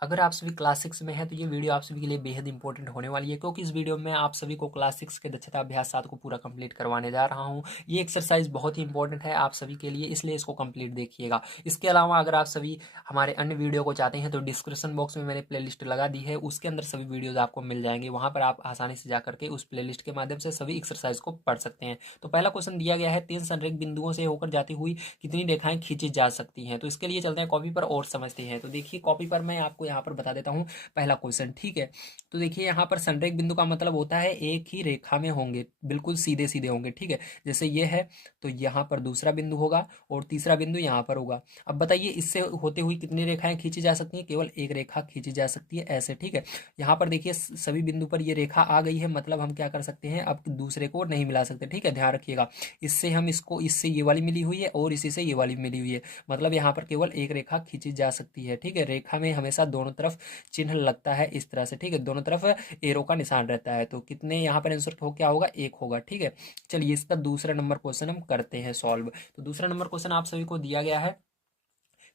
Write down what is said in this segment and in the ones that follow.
अगर आप सभी क्लास 6 में हैं तो ये वीडियो आप सभी के लिए बेहद इंपॉर्टेंट होने वाली है, क्योंकि इस वीडियो में आप सभी को क्लास 6 के दक्षता अभ्यास 7 को पूरा कंप्लीट करवाने जा रहा हूँ। ये एक्सरसाइज बहुत ही इंपॉर्टेंट है आप सभी के लिए, इसलिए इसको कंप्लीट देखिएगा। इसके अलावा अगर आप सभी हमारे अन्य वीडियो को चाहते हैं तो डिस्क्रिप्शन बॉक्स में मैंने प्लेलिस्ट लगा दी है, उसके अंदर सभी वीडियोज आपको मिल जाएंगे। वहाँ पर आप आसानी से जाकर के उस प्लेलिस्ट के माध्यम से सभी एक्सरसाइज को पढ़ सकते हैं। तो पहला क्वेश्चन दिया गया है, 3 संरेख बिंदुओं से होकर जाती हुई कितनी रेखाएं खींची जा सकती हैं। तो इसके लिए चलते हैं कॉपी पर और समझते हैं। तो देखिए कॉपी पर मैं आपको यहाँ पर बता देता हूँ पहला क्वेश्चन, ठीक है। तो देखिए यहाँ पर संरेख बिंदु का मतलब होता है एक ही रेखा में होंगे, बिल्कुल सीधे सीधे होंगे, ठीक है। जैसे ये है तो यहाँ पर दूसरा बिंदु होगा और तीसरा बिंदु यहाँ पर होगा। अब बताइए इससे होते हुई कितनी रेखाएं खींची जा सकती हैं? केवल एक रेखा खींची जा सकती है, ऐसे, ठीक है। यहाँ पर देखिए सभी बिंदु पर ये रेखा आ गई है, मतलब हम क्या कर सकते हैं, अब दूसरे को नहीं मिला सकते, ठीक है, ध्यान रखिएगा। इससे हम इसको, इससे ये वाली मिली हुई है और इसी से ये वाली मिली हुई है, मतलब यहाँ पर केवल एक रेखा खींची जा सकती है, ठीक है। रेखा में हमेशा दोनों तरफ चिन्ह लगता है इस तरह से, ठीक है, दोनों तरफ एरो का निशान रहता है। तो कितने यहाँ पर आंसर हो क्या होगा, एक होगा, ठीक है। चलिए इसका दूसरा नंबर क्वेश्चन हम करते हैं सॉल्व। तो दूसरा नंबर क्वेश्चन आप सभी को दिया गया है,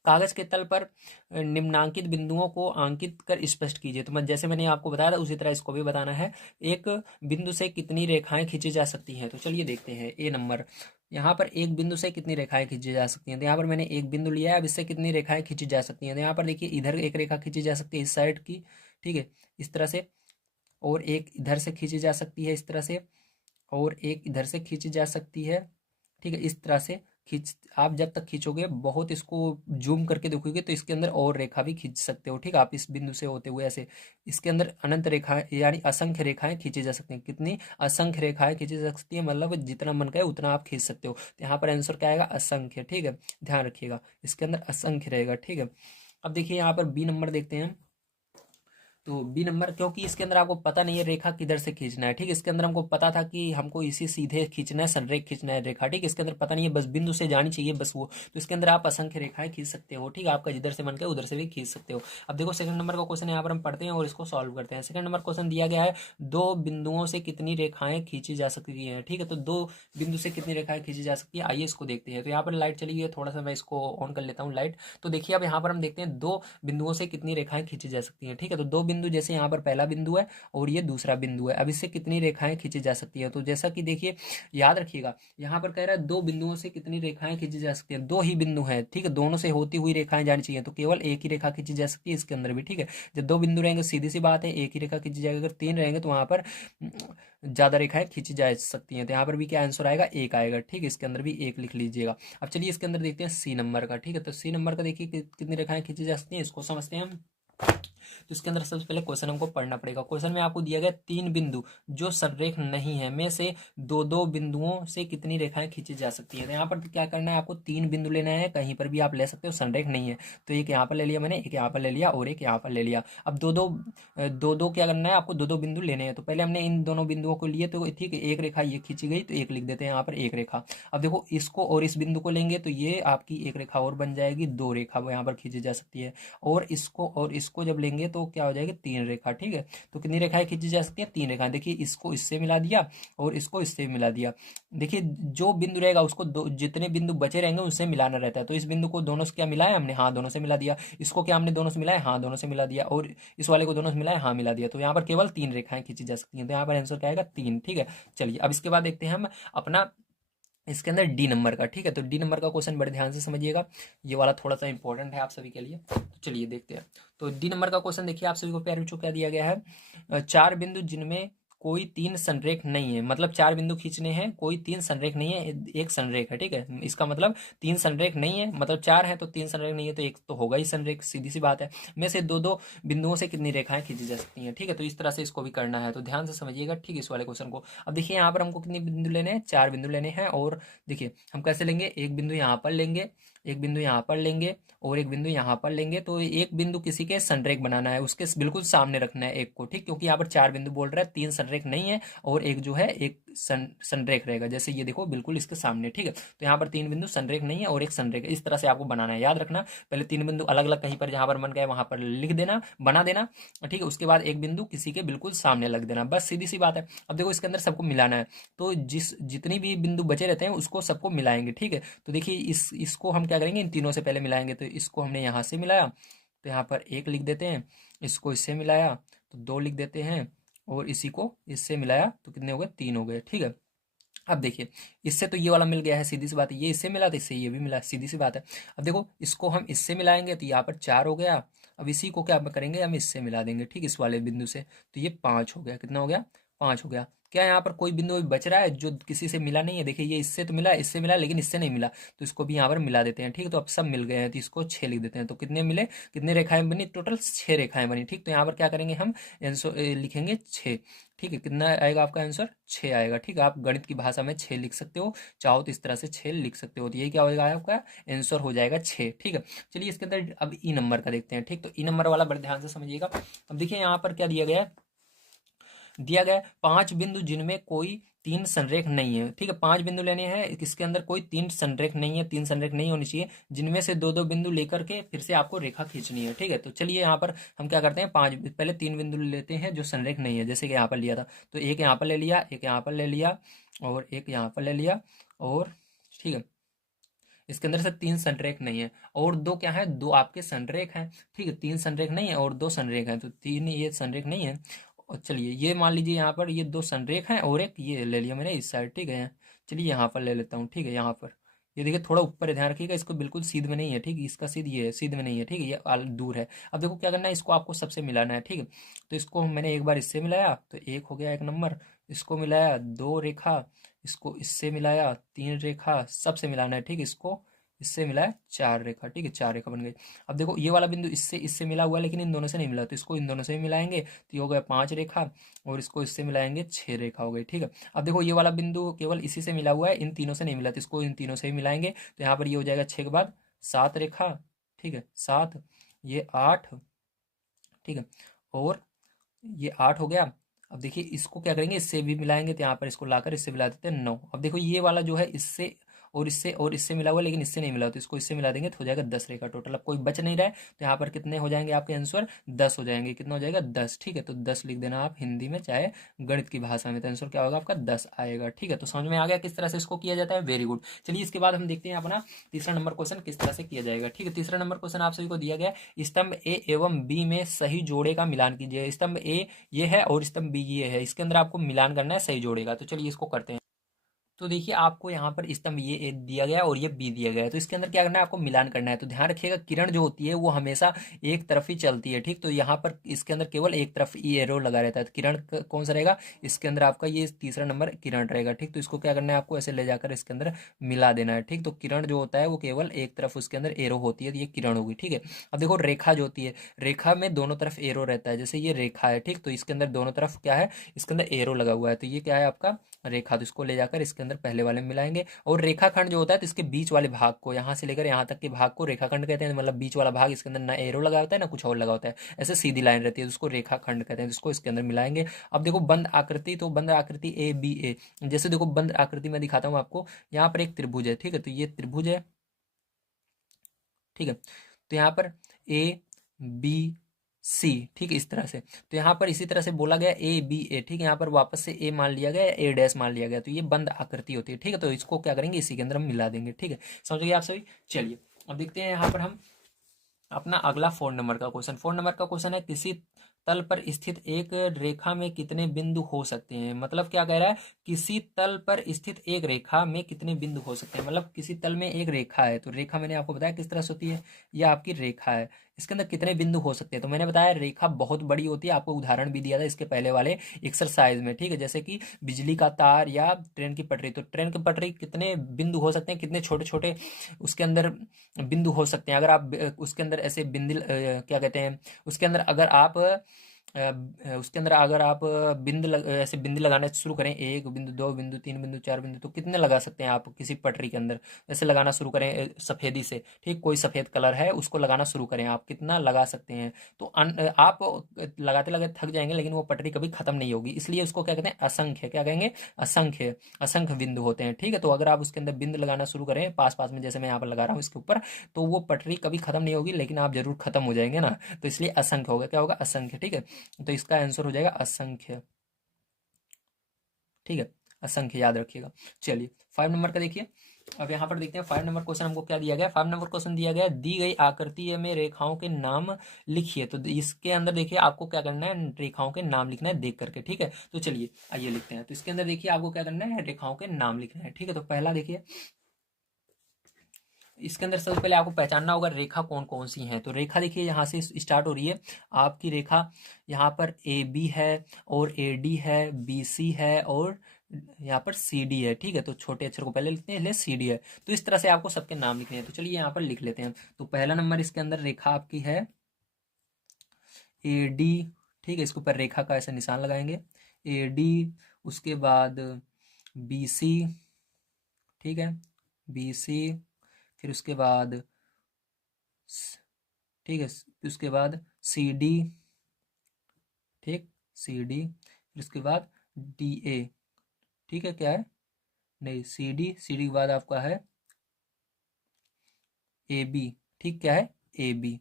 कागज के तल पर निम्नांकित बिंदुओं को अंकित कर स्पष्ट कीजिए। तो मैं जैसे मैंने आपको बताया था उसी तरह इसको भी बताना है। एक बिंदु से कितनी रेखाएं खींची जा सकती हैं? तो चलिए देखते हैं। ए नंबर, यहाँ पर एक बिंदु से कितनी रेखाएं खींची जा सकती हैं? तो यहाँ पर मैंने एक बिंदु लिया है, अब इससे कितनी रेखाएं खींची जा सकती हैं? तो यहाँ पर देखिए इधर एक रेखा खींची जा सकती है इस साइड की, ठीक है, इस तरह से, और एक इधर से खींची जा सकती है इस तरह से, और एक इधर से खींची जा सकती है, ठीक है, इस तरह से खींच। आप जब तक खींचोगे, बहुत इसको जूम करके देखोगे तो इसके अंदर और रेखा भी खींच सकते हो, ठीक है। आप इस बिंदु से होते हुए ऐसे इसके अंदर अनंत रेखाएं यानी असंख्य रेखाएं खींची जा सकती हैं। कितनी? असंख्य रेखाएं खींची जा सकती है, मतलब जितना मन करे उतना आप खींच सकते हो। तो यहाँ पर आंसर क्या आएगा? असंख्य, ठीक है, ध्यान रखिएगा, इसके अंदर असंख्य रहेगा, ठीक है। अब देखिए यहाँ पर बी नंबर देखते हैं। तो बी नंबर, क्योंकि इसके अंदर आपको पता नहीं है रेखा किधर से खींचना है, ठीक है। इसके अंदर हमको पता था कि हमको इसी सीधे खींचना है, संरेख खींचना है रेखा, ठीक है। इसके अंदर पता नहीं है, बस बिंदु से जानी चाहिए बस वो। तो इसके अंदर आप असंख्य रेखाएं खींच सकते हो, ठीक है, आपका जिधर से मन करे उधर से भी खींच सकते हो। अब देखो सेकंड नंबर का क्वेश्चन यहाँ पर हम पढ़ते हैं और इसको सॉल्व करते हैं। सेकंड नंबर क्वेश्चन दिया गया है, दो बिंदुओं से कितनी रेखाएं खींची जा सकती है, ठीक है। तो दो बिंदु से कितनी रेखाएं खींची जा सकती है, आइए इसको देखते हैं। तो यहाँ पर लाइट चली गई है, थोड़ा सा मैं इसको ऑन कर लेता हूँ लाइट। तो देखिए अब यहाँ पर हम देखते हैं दो बिंदुओं से कितनी रेखाएं खींची जा सकती हैं, ठीक है। तो दो बिंदु, जैसे यहाँ पर पहला बिंदु है और ये दूसरा बिंदु है, अब इससे कितनी रेखाएं खींची जा सकती है? तो जैसा कि देखिए, याद रखिएगा, यहाँ पर कह रहा है दो बिंदुओं से कितनी रेखाएं खींची जा सकती है, दो ही बिंदु हैं, ठीक है, दोनों से होती हुई रेखाएं जानी चाहिए, तो केवल एक ही रेखा खींची जा सकती है इसके अंदर भी, ठीक है। जब दो बिंदु रहेंगे सीधी सी बात है एक ही रेखा खींची जाएगी, अगर तीन रहेंगे तो वहां पर ज्यादा रेखाएं खींची जा सकती हैं। तो यहाँ पर भी क्या आंसर आएगा? एक आएगा, ठीक है, इसके अंदर भी एक लिख लीजिएगा। अब चलिए इसके अंदर देखते हैं सी नंबर का, ठीक है। तो सी नंबर का देखिए कितनी रेखाएं खींची जा सकती हैं, इसको समझते हैं हम। तो इसके अंदर सबसे पहले क्वेश्चन हमको पढ़ना पड़ेगा। क्वेश्चन में आपको दिया गया तीन बिंदु जो संरेख नहीं है में से दो दो बिंदुओं से कितनी रेखाएं खींची जा सकती है। तो यहाँ पर क्या करना है, आपको तीन बिंदु लेना है, कहीं पर भी आप ले सकते हो, संरेख नहीं है। तो एक यहाँ पर ले लिया मैंने, एक यहाँ पर ले लिया और एक यहाँ पर ले लिया। अब दो दो दो दो क्या करना है आपको, दो दो बिंदु लेने हैं। तो पहले हमने इन दोनों बिंदुओं को लिए, तो ठीक है, एक रेखा ये खींची गई तो एक लिख देते हैं यहाँ पर, एक रेखा। अब देखो इसको और इस बिंदु को लेंगे तो ये आपकी एक रेखा और बन जाएगी, दो रेखा वो यहाँ पर खींची जा सकती है। और इसको जब लेंगे तो क्या हो जाएगी, तीन रेखा, ठीक है। तो कितनी रेखाएं खींची जा सकती है? तीन रेखाएं। देखिए इसको इससे मिला दिया और इसको इससे मिला दिया। देखिए जो बिंदु रहेगा उसको जितने बिंदु बचे रहेंगे उससे मिलाना रहता है। तो इस बिंदु को दोनों से क्या मिलाया हमने? हाँ, दोनों से मिला दिया। इसको क्या हमने दोनों से मिलाया? हाँ, दोनों से मिला दिया। और इस वाले को दोनों से मिलाया? हाँ, मिला दिया। तो यहाँ पर केवल तीन रेखाएं खींची जा सकती हैं। तो यहाँ पर आंसर क्या आएगा? तीन, ठीक है। चलिए अब इसके बाद देखते हैं हम अपना इसके अंदर डी नंबर का, ठीक है। तो डी नंबर का क्वेश्चन बड़े ध्यान से समझिएगा, ये वाला थोड़ा सा इंपॉर्टेंट है आप सभी के लिए। तो चलिए देखते हैं। तो डी नंबर का क्वेश्चन देखिए आप सभी को प्यारे बच्चों क्या दिया गया है, चार बिंदु जिनमें कोई तीन संरेख नहीं है, मतलब चार बिंदु खींचने हैं, कोई तीन संरेख नहीं है, एक संरेख है, ठीक है। इसका मतलब तीन संरेख नहीं है, मतलब चार है तो तीन संरेख नहीं है तो एक तो होगा ही संरेख, सीधी सी बात है। में से दो दो बिंदुओं से कितनी रेखाएं खींची जा सकती हैं, ठीक है। तो इस तरह से इसको भी करना है, तो ध्यान से समझिएगा, ठीक है, इस वाले क्वेश्चन को। अब देखिए यहाँ पर हमको कितने बिंदु लेने हैं? चार बिंदु लेने हैं। और देखिए हम कैसे लेंगे, एक बिंदु यहाँ पर लेंगे, एक बिंदु यहाँ पर लेंगे और एक बिंदु यहाँ पर लेंगे। तो एक बिंदु किसी के संरेख बनाना है, उसके बिल्कुल सामने रखना है एक को, ठीक, क्योंकि यहाँ पर चार बिंदु बोल रहा है, तीन संरेख नहीं है और एक जो है एक संरेख रहेगा, जैसे ये देखो बिल्कुल इसके सामने, ठीक है। तो यहाँ पर तीन बिंदु संरेख नहीं है और एक संरेख है, इस तरह से आपको बनाना है, याद रखना। पहले तीन बिंदु अलग अलग कहीं पर जहां पर मन गए वहां पर लिख देना, बना देना, ठीक है। उसके बाद एक बिंदु किसी के बिल्कुल सामने लग देना, बस सीधी सी बात है। अब देखो इसके अंदर सबको मिलाना है, तो जितनी भी बिंदु बचे रहते हैं उसको सबको मिलाएंगे, ठीक है। तो देखिए इसको हम क्या करेंगे, इन तीनों से पहले मिलाएंगे। तो इसको हमने यहाँ से मिलाया तो यहाँ पर 1 लिख देते हैं, इसको इससे मिलाया तो 2 लिख देते हैं, और इसी को इससे मिलाया तो कितने हो गए, 3 हो गए। ठीक है, अब देखिए इससे तो ये वाला मिल गया है, सीधी सी बात है, ये इससे मिला तो इससे ये भी मिला, सीधी सी बात है। अब देखो इसको हम इससे मिलाएंगे तो यहाँ पर 4 हो गया। अब इसी को क्या करेंगे, हम इससे मिला देंगे, ठीक, इस वाले बिंदु से, तो ये 5 हो गया। कितना हो गया, 5 हो गया। क्या यहाँ पर कोई बिंदु अभी बच रहा है जो किसी से मिला नहीं है? देखिए ये इससे तो मिला, इससे मिला, लेकिन इससे नहीं मिला, तो इसको भी यहाँ पर मिला देते हैं। ठीक है, तो अब सब मिल गए हैं तो इसको 6 लिख देते हैं। तो कितने मिले, कितने रेखाएं बनी, टोटल 6 रेखाएं बनी। ठीक, तो यहाँ पर क्या करेंगे हम, आंसर लिखेंगे 6। ठीक है, कितना आएगा आपका आंसर, 6 आएगा। ठीक है, आप गणित की भाषा में 6 लिख सकते हो, चाहो तो इस तरह से 6 लिख सकते हो। तो ये क्या होगा, आपका आंसर हो जाएगा 6। ठीक है, चलिए इसके अंदर अब ई नंबर का देखते हैं। ठीक, तो ई नंबर वाला बड़े ध्यान से समझिएगा। अब देखिए यहाँ पर क्या दिया गया है, दिया गया है 5 बिंदु जिनमें कोई 3 संरेख नहीं है। ठीक है, 5 बिंदु लेने हैं, इसके अंदर कोई 3 संरेख नहीं है, 3 संरेख नहीं होनी चाहिए, जिनमें से 2-2 बिंदु लेकर के फिर से आपको रेखा खींचनी है। ठीक है, तो चलिए यहाँ पर हम क्या करते हैं, पहले 3 बिंदु लेते हैं जो संरेख नहीं है, जैसे कि यहाँ पर लिया था, तो एक यहाँ पर ले लिया, एक यहाँ पर ले लिया, और एक यहाँ पर ले लिया, और ठीक है, इसके अंदर से 3 संरेख नहीं है, और 2 क्या है, 2 आपके संरेख हैं। ठीक है, 3 संरेख नहीं है और 2 संरेख हैं, तो 3 ये संरेख नहीं है। और चलिए ये मान लीजिए यहाँ पर ये 2 संरेख हैं, और एक ये ले लिया मैंने इस साइड। ठीक है, चलिए यहाँ पर ले लेता हूँ। ठीक है, यहाँ पर ये देखिए थोड़ा ऊपर है, ध्यान रखिएगा, इसको बिल्कुल सीध में नहीं है। ठीक है, इसका सीध ये है, सीध में नहीं है। ठीक है, ये दूर है। अब देखो क्या करना है, इसको आपको सबसे मिलाना है। ठीक है, तो इसको मैंने एक बार इससे मिलाया तो 1 हो गया, 1 नंबर, इसको मिलाया 2 रेखा, इसको इससे मिलाया 3 रेखा, सबसे मिलाना है। ठीक है, इसको इससे मिला है 4 रेखा। ठीक है, 4 रेखा बन गई। अब देखो ये वाला बिंदु इससे इससे मिला हुआ है, लेकिन इन दोनों से नहीं मिला, तो इसको इन दोनों से भी मिलाएंगे तो ये हो गया 5 रेखा, और इसको इससे मिलाएंगे 6 रेखा हो गई। ठीक है, अब देखो ये वाला बिंदु केवल इसी से मिला हुआ है, इन तीनों से नहीं मिला, तो इसको इन तीनों से भी मिलाएंगे, तो यहाँ पर ये हो जाएगा 6 के बाद 7 रेखा। ठीक है, 7, ये 8। ठीक है, और ये 8 हो गया। अब देखिए इसको क्या करेंगे, इससे भी मिलाएंगे, तो यहाँ पर इसको लाकर इससे मिला देते हैं 9। अब देखो ये वाला जो है इससे और इससे मिला हुआ, लेकिन इससे नहीं मिला, तो इसको इससे मिला देंगे तो हो जाएगा 10 रेखा टोटल। अब कोई बच नहीं रहा है, तो यहाँ पर कितने हो जाएंगे आपके आंसर, 10 हो जाएंगे। कितना हो जाएगा, 10। ठीक है, तो 10 लिख देना आप हिंदी में चाहे गणित की भाषा में, तो आंसर क्या होगा आपका, 10 आएगा। ठीक है, तो समझ में आ गया किस तरह से इसको किया जाता है, वेरी गुड। चलिए इसके बाद हम देखते हैं अपना तीसरा नंबर क्वेश्चन किस तरह से किया जाएगा। ठीक है, तीसरा नंबर क्वेश्चन आप सभी को दिया गया, स्तंभ ए एवं बी में सही जोड़े का मिलान कीजिए। स्तंभ ए ये है और स्तंभ बी ये है, इसके अंदर आपको मिलान करना है सही जोड़ेगा। तो चलिए इसको करते हैं। तो देखिए आपको यहाँ पर स्तंभ ये ए दिया गया है और ये बी दिया गया है, तो इसके अंदर क्या करना है, आपको मिलान करना है। तो ध्यान रखिएगा किरण जो होती है वो हमेशा एक तरफ ही चलती है। ठीक, तो यहाँ पर इसके अंदर केवल एक तरफ ही एरो लगा रहता है, तो किरण कौन सा रहेगा, इसके अंदर आपका ये तीसरा नंबर किरण रहेगा। ठीक, तो इसको क्या करना है, आपको ऐसे ले जाकर इसके अंदर मिला देना है। ठीक, तो किरण जो होता है वो केवल एक तरफ उसके अंदर एरो होती है, तो ये किरण होगी। ठीक है, अब देखो रेखा जो होती है, रेखा में दोनों तरफ एरो रहता है, जैसे ये रेखा है। ठीक, तो इसके अंदर दोनों तरफ क्या है, इसके अंदर एरो लगा हुआ है, तो ये क्या है आपका रेखा, तो इसको ले जाकर इसके अंदर पहले वाले में मिलाएंगे। और रेखाखंड जो होता है, तो इसके बीच वाले भाग को, यहाँ से लेकर यहाँ तक के भाग को रेखाखंड कहते हैं, मतलब बीच वाला भाग, इसके अंदर ना एरो लगा होता है ना कुछ और लगा होता है, ऐसे सीधी लाइन रहती है, तो उसको रेखाखंड कहते हैं, जिसको इसके अंदर मिलाएंगे। अब देखो बंद आकृति, तो बंद आकृति ए बी ए, जैसे देखो बंद आकृति में दिखाता हूँ आपको, यहाँ पर एक त्रिभुज है। ठीक है, तो ये त्रिभुज है। ठीक है, तो यहाँ पर ए बी सी, ठीक है, इस तरह से, तो यहाँ पर इसी तरह से बोला गया ए बी ए। ठीक है, यहाँ पर वापस से ए मान लिया गया, ए डैश मान लिया गया, तो ये बंद आकृति होती है। ठीक है, तो इसको क्या करेंगे, इसी के अंदर हम मिला देंगे। ठीक है, समझ गए आप सभी। चलिए अब देखते हैं यहाँ पर हम अपना अगला 4 नंबर का क्वेश्चन। 4 नंबर का क्वेश्चन है, किसी तल पर स्थित एक रेखा में कितने बिंदु हो सकते हैं। मतलब क्या कह रहा है, किसी तल पर स्थित एक रेखा में कितने बिंदु हो सकते हैं, मतलब किसी तल में एक रेखा है, तो रेखा मैंने आपको बताया किस तरह से होती है, ये आपकी रेखा है, इसके अंदर कितने बिंदु हो सकते हैं। तो मैंने बताया रेखा बहुत बड़ी होती है, आपको उदाहरण भी दिया था इसके पहले वाले एक्सरसाइज में। ठीक है, जैसे कि बिजली का तार या ट्रेन की पटरी, तो ट्रेन की पटरी कितने बिंदु हो सकते हैं, कितने छोटे छोटे उसके अंदर बिंदु हो सकते हैं। अगर आप उसके अंदर ऐसे बिंदु क्या कहते हैं, उसके अंदर अगर आप उसके अंदर अगर आप ऐसे बिंदु लगाना शुरू करें, 1 बिंदु, 2 बिंदु, 3 बिंदु, 4 बिंदु, तो कितने लगा सकते हैं आप किसी पटरी के अंदर, ऐसे लगाना शुरू करें सफेदी से। ठीक, कोई सफेद कलर है उसको लगाना शुरू करें, आप कितना लगा सकते हैं, तो आप लगाते लगाते थक जाएंगे, लेकिन वो पटरी कभी खत्म नहीं होगी, इसलिए उसको क्या कहते हैं, असंख्य, क्या कहेंगे, असंख्य, असंख्य बिंदु होते हैं। ठीक है, तो अगर आप उसके अंदर बिंदु लगाना शुरू करें पास पास में, जैसे मैं यहाँ पर लगा रहा हूँ इसके ऊपर, तो वो पटरी कभी खत्म नहीं होगी, लेकिन आप जरूर खत्म हो जाएंगे ना, तो इसलिए असंख्य होगा, क्या होगा, असंख्य। ठीक है, तो इसका आंसर हो जाएगा असंख्य। ठीक है, असंख्य याद रखिएगा। चलिए 5 नंबर का देखिए, अब यहाँ पर देखते हैं 5 नंबर क्वेश्चन हमको क्या दिया गया। 5 नंबर क्वेश्चन दिया गया, दी गई आकृति में रेखाओं के नाम लिखिए। तो इसके अंदर देखिए आपको क्या करना है, रेखाओं के नाम लिखना है देख करके, ठीक है। तो चलिए आइए लिखते हैं। तो इसके अंदर देखिए आपको क्या करना है, रेखाओं के नाम लिखना है, ठीक है। तो पहला देखिए, इसके अंदर सबसे पहले आपको पहचानना होगा रेखा कौन कौन सी हैं। तो रेखा देखिए यहाँ से स्टार्ट हो रही है आपकी रेखा, यहाँ पर ए बी है और ए डी है, बी सी है और यहाँ पर सी डी है, ठीक है। तो छोटे अक्षर को पहले लिखते हैं, इसलिए सी डी है। तो इस तरह से आपको सबके नाम लिखने हैं। तो चलिए यहाँ पर लिख लेते हैं। तो पहला नंबर इसके अंदर रेखा आपकी है ए डी, ठीक है। इसके ऊपर रेखा का ऐसा निशान लगाएंगे, ए डी। उसके बाद बी सी, ठीक है, बी सी। फिर उसके बाद ठीक है, उसके बाद सी डी, ठीक, सी डी। फिर उसके बाद डी ए, ठीक है, क्या है, नहीं, सी डी, सी डी के बाद आपका है ए बी, ठीक, क्या है, ए बी।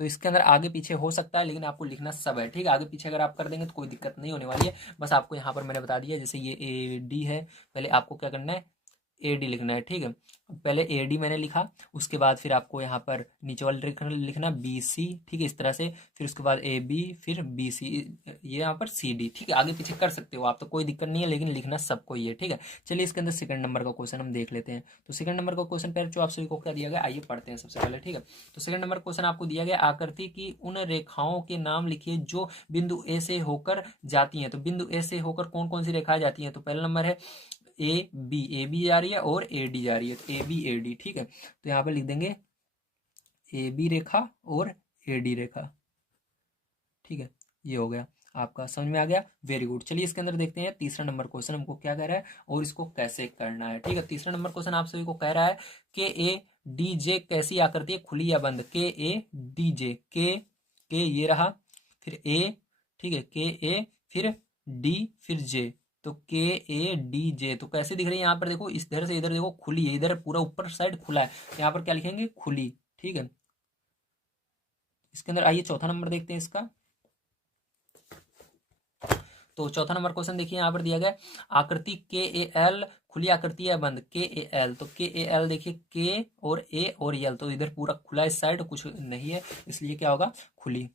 तो इसके अंदर आगे पीछे हो सकता है, लेकिन आपको लिखना सब है, ठीक है। आगे पीछे अगर आप कर देंगे तो कोई दिक्कत नहीं होने वाली है। बस आपको यहाँ पर मैंने बता दिया, जैसे ये ए डी है, पहले आपको क्या करना है, ए डी लिखना है, ठीक है। पहले ए डी मैंने लिखा, उसके बाद फिर आपको यहाँ पर नीचे वाले लिखना बी सी, ठीक है, इस तरह से। फिर उसके बाद ए बी, फिर बी सी, ये यहाँ पर सी डी, ठीक है। आगे पीछे कर सकते हो आप, तो कोई दिक्कत नहीं है, लेकिन लिखना सबको ही है, ठीक है। चलिए इसके अंदर सेकंड नंबर का क्वेश्चन हम देख लेते हैं। तो सेकंड नंबर का क्वेश्चन पहले जो आप सभी को क्या दिया गया, आइए पढ़ते हैं सबसे पहले, ठीक है। तो सेकंड नंबर क्वेश्चन आपको दिया गया, आकृति की उन रेखाओं के नाम लिखिए जो बिंदु ए से होकर जाती हैं। तो बिंदु ए से होकर कौन कौन सी रेखाएं जाती हैं। तो पहला नंबर है ए बी जा रही है और ए डी जा रही है। तो ए बी ए डी, ठीक है। तो यहाँ पर लिख देंगे ए बी रेखा और ए डी रेखा, ठीक है। ये हो गया, आपका समझ में आ गया, वेरी गुड। चलिए इसके अंदर देखते हैं तीसरा नंबर क्वेश्चन हमको क्या कह रहा है और इसको कैसे करना है, ठीक है। तीसरा नंबर क्वेश्चन आप सभी को कह रहा है के ए डी जे कैसी आकृति है, खुली या बंद। के ए डी जे, के ये रहा, फिर ए, ठीक है, के ए, फिर डी, फिर जे। तो के ए डी जे तो कैसे दिख रही है, यहाँ पर देखो, इधर से इधर देखो खुली है, इधर पूरा ऊपर साइड खुला है, यहाँ पर क्या लिखेंगे, खुली, ठीक है। इसके अंदर आइए चौथा नंबर देखते हैं इसका। तो चौथा नंबर क्वेश्चन देखिए यहाँ पर दिया गया, आकृति के ए एल खुली आकृति है बंद। के ए एल, तो के ए एल देखिए, के और ए और एल, तो इधर पूरा खुला, इस साइड कुछ नहीं है, इसलिए क्या होगा, खुली,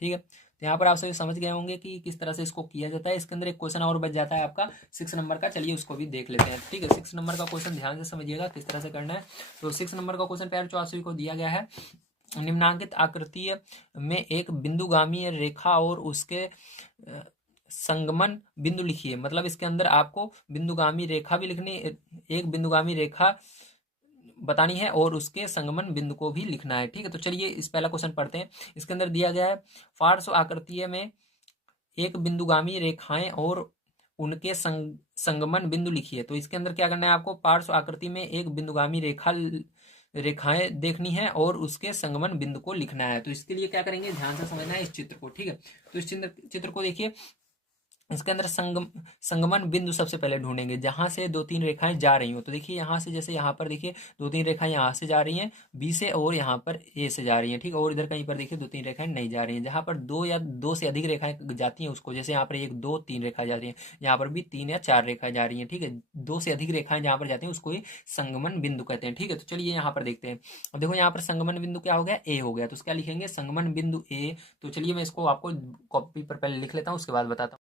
ठीक है। तो यहाँ पर आप सभी समझ गए होंगे कि किस तरह से इसको किया जाता है। इसके अंदर एक क्वेश्चन और बच जाता है आपका 6 नंबर का, चलिए उसको भी देख लेते हैं, ठीक है। 6 नंबर का क्वेश्चन ध्यान से समझिएगा किस तरह से करना है। तो 6 नंबर का क्वेश्चन प्यार जो आप सभी को दिया गया है, निम्नांकित आकृति में एक बिंदुगामी रेखा और उसके संगमन बिंदु लिखिए। मतलब इसके अंदर आपको बिंदुगामी रेखा भी लिखनी, एक बिंदुगामी रेखा बतानी है और उसके संगमन बिंदु को भी लिखना है, ठीक है। तो चलिए इस पहला क्वेश्चन पढ़ते हैं। इसके अंदर दिया गया है, पार्श्व आकृति में एक बिंदुगामी रेखाएं और उनके संगमन बिंदु लिखिए। तो इसके अंदर क्या करना है आपको, पार्श्व आकृति में एक बिंदुगामी रेखाएं देखनी है और उसके संगमन बिंदु को लिखना है। तो इसके लिए क्या करेंगे, ध्यान से समझना है इस चित्र को, ठीक है। तो इस चित्र को देखिए, इसके अंदर संगमन बिंदु सबसे पहले ढूंढेंगे, जहां से दो तीन रेखाएं जा रही हो। तो देखिए यहाँ से, जैसे यहाँ पर देखिए दो तीन रेखाएं यहाँ से जा रही हैं बी से, और यहाँ पर ए से जा रही हैं, ठीक है। और इधर कहीं पर देखिए दो तीन रेखाएं नहीं जा रही हैं। जहाँ पर दो या दो से अधिक रेखाएं जाती हैं उसको, जैसे यहाँ पर एक दो तीन रेखाएं जा रही हैं, यहाँ पर भी 3 या 4 रेखाएं जा रही हैं, ठीक है। दो से अधिक रेखाएं जहाँ पर जाती हैं उसको ही संगमन बिंदु कहते हैं, ठीक है। तो चलिए यहाँ पर देखते हैं। अब देखो यहाँ पर संगमन बिंदु क्या हो गया, ए हो गया। तो क्या लिखेंगे, संगमन बिंदु ए। तो चलिए मैं इसको आपको कॉपी पर पहले लिख लेता हूँ, उसके बाद बताता हूँ।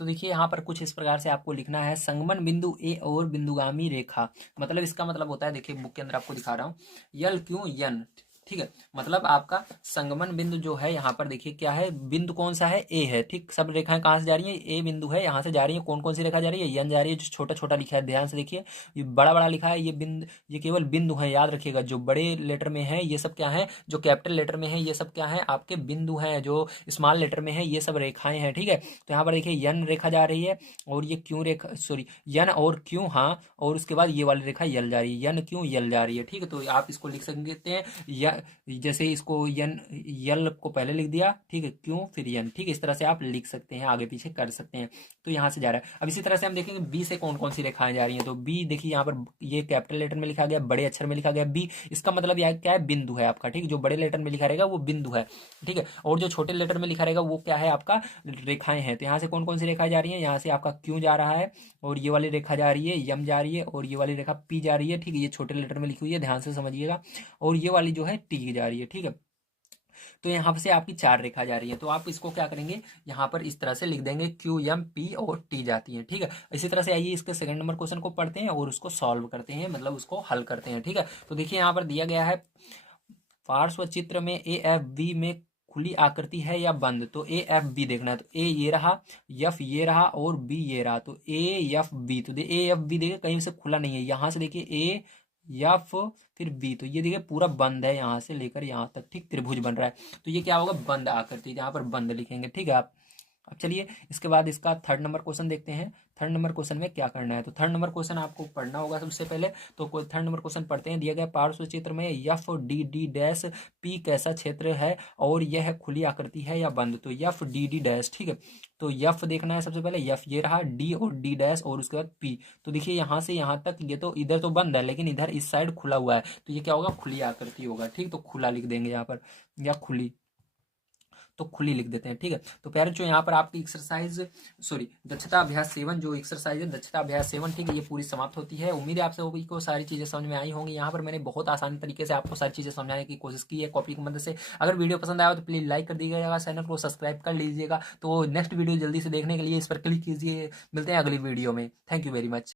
तो देखिए यहाँ पर कुछ इस प्रकार से आपको लिखना है, संगमन बिंदु ए और बिंदुगामी रेखा। मतलब इसका मतलब होता है, देखिए बुक के अंदर आपको दिखा रहा हूँ, यल क्यों यन, ठीक है। मतलब आपका संगमन बिंदु जो है यहाँ पर देखिए क्या है, बिंदु कौन सा है, ए है, ठीक। सब रेखाएं कहाँ से जा रही है, ए बिंदु है, यहाँ से जा रही है। कौन कौन सी रेखा जा रही है, यन जा रही है, जो छोटा छोटा लिखा है, ध्यान से देखिए, ये बड़ा बड़ा लिखा है, ये बिंदु, ये केवल बिंदु है, याद रखिएगा। जो बड़े लेटर में है ये सब क्या है, जो कैपिटल लेटर में है ये सब क्या है, आपके बिंदु हैं। जो स्मॉल लेटर में है ये सब रेखाएं हैं, ठीक है। तो यहाँ पर देखिए यन रेखा जा रही है, और ये क्यों रेखा, सॉरी, यन और क्यों, हाँ, और उसके बाद ये वाली रेखा यल जा रही है, यन क्यों यल जा रही है, ठीक है। तो आप इसको लिख सकते हैं, जैसे इसको यन यल को पहले लिख दिया, ठीक है, क्यों फिर यन, ठीक है, इस तरह से आप लिख सकते हैं, आगे पीछे कर सकते हैं। तो यहाँ से जा रहा है। अब इसी तरह से हम देखेंगे बी से कौन कौन सी रेखाएं जा रही हैं। तो बी देखिए यहाँ पर ये कैपिटल लेटर में लिखा गया, बड़े अक्षर में लिखा गया बी, इसका मतलब यह क्या है, बिंदु है आपका, ठीक है, जो बड़े लेटर में लिखा रहेगा वो बिंदु है, ठीक है, और जो छोटे लेटर में लिखा रहेगा वो क्या है, आपका रेखाएं हैं। तो यहाँ से कौन कौन सी रेखाएं जा रही हैं, यहाँ से आपका क्यू जा रहा है, और ये वाली रेखा जा रही है यम जा रही है, और ये वाली रेखा पी जा रही है, ठीक है, ये छोटे लेटर में लिखी हुई है, ध्यान से समझिएगा, और ये वाली जो है टी की जा रही है, ठीक है। तो यहाँ से आपकी 4 रेखा जा रही है। तो आप इसको क्या करेंगे, यहाँ पर इस तरह से लिख देंगे क्यू एम पी और टी जाती है, ठीक है। इसी तरह से आइए इसके सेकंड नंबर क्वेश्चन को पढ़ते हैं और उसको सॉल्व करते हैं, मतलब उसको हल करते हैं, ठीक है। तो देखिए यहाँ पर दिया गया है, पार्श्व चित्र में ए एफ बी में खुली आकृति है या बंद। तो ए एफ बी देखना है, तो ए ये रहा, एफ ये रहा, और बी ये रहा। तो ए एफ बी, तो ए एफ बी देखिए कहीं से खुला नहीं है, यहाँ से देखिए ए एफ फिर बी, तो ये देखिए पूरा बंद है यहाँ से लेकर यहाँ तक, ठीक, त्रिभुज बन रहा है। तो ये क्या होगा, बंद आकृति, यहाँ पर बंद लिखेंगे, ठीक है आप। अब चलिए इसके बाद इसका थर्ड नंबर क्वेश्चन देखते हैं। थर्ड नंबर क्वेश्चन में क्या करना है, तो थर्ड नंबर क्वेश्चन आपको पढ़ना होगा सबसे पहले। तो थर्ड नंबर क्वेश्चन पढ़ते हैं। दिया गया पार्श्व चित्र में F D D dash P कैसा क्षेत्र है और यह खुली आकृति है या बंद। तो एफ डी डी डैश, ठीक है, तो एफ देखना है सबसे पहले, एफ ये रहा, डी और डी डैश, और उसके बाद पी। तो देखिए यहाँ से यहाँ तक ये तो इधर तो बंद है, लेकिन इधर इस साइड खुला हुआ है, तो ये क्या होगा, खुली आकृति होगा, ठीक। तो खुला लिख देंगे यहाँ पर, या खुली, तो खुली लिख देते हैं, ठीक है। तो पेरेंट्स जो यहाँ पर आपकी एक्सरसाइज दक्षता अभ्यास 7 जो एक्सरसाइज है दक्षता अभ्यास 7, ठीक है, ये पूरी समाप्त होती है। उम्मीद है आप सभी को सारी चीजें समझ में आई होंगी। यहाँ पर मैंने बहुत आसान तरीके से आपको सारी चीजें समझाने की कोशिश की है कॉपी की मदद से। अगर वीडियो पसंद आया तो प्लीज लाइक कर दीजिएगा, चैनल को सब्सक्राइब कर लीजिएगा। तो नेक्स्ट वीडियो जल्दी से देखने के लिए इस पर क्लिक कीजिए। मिलते हैं अगली वीडियो में। Thank you very much.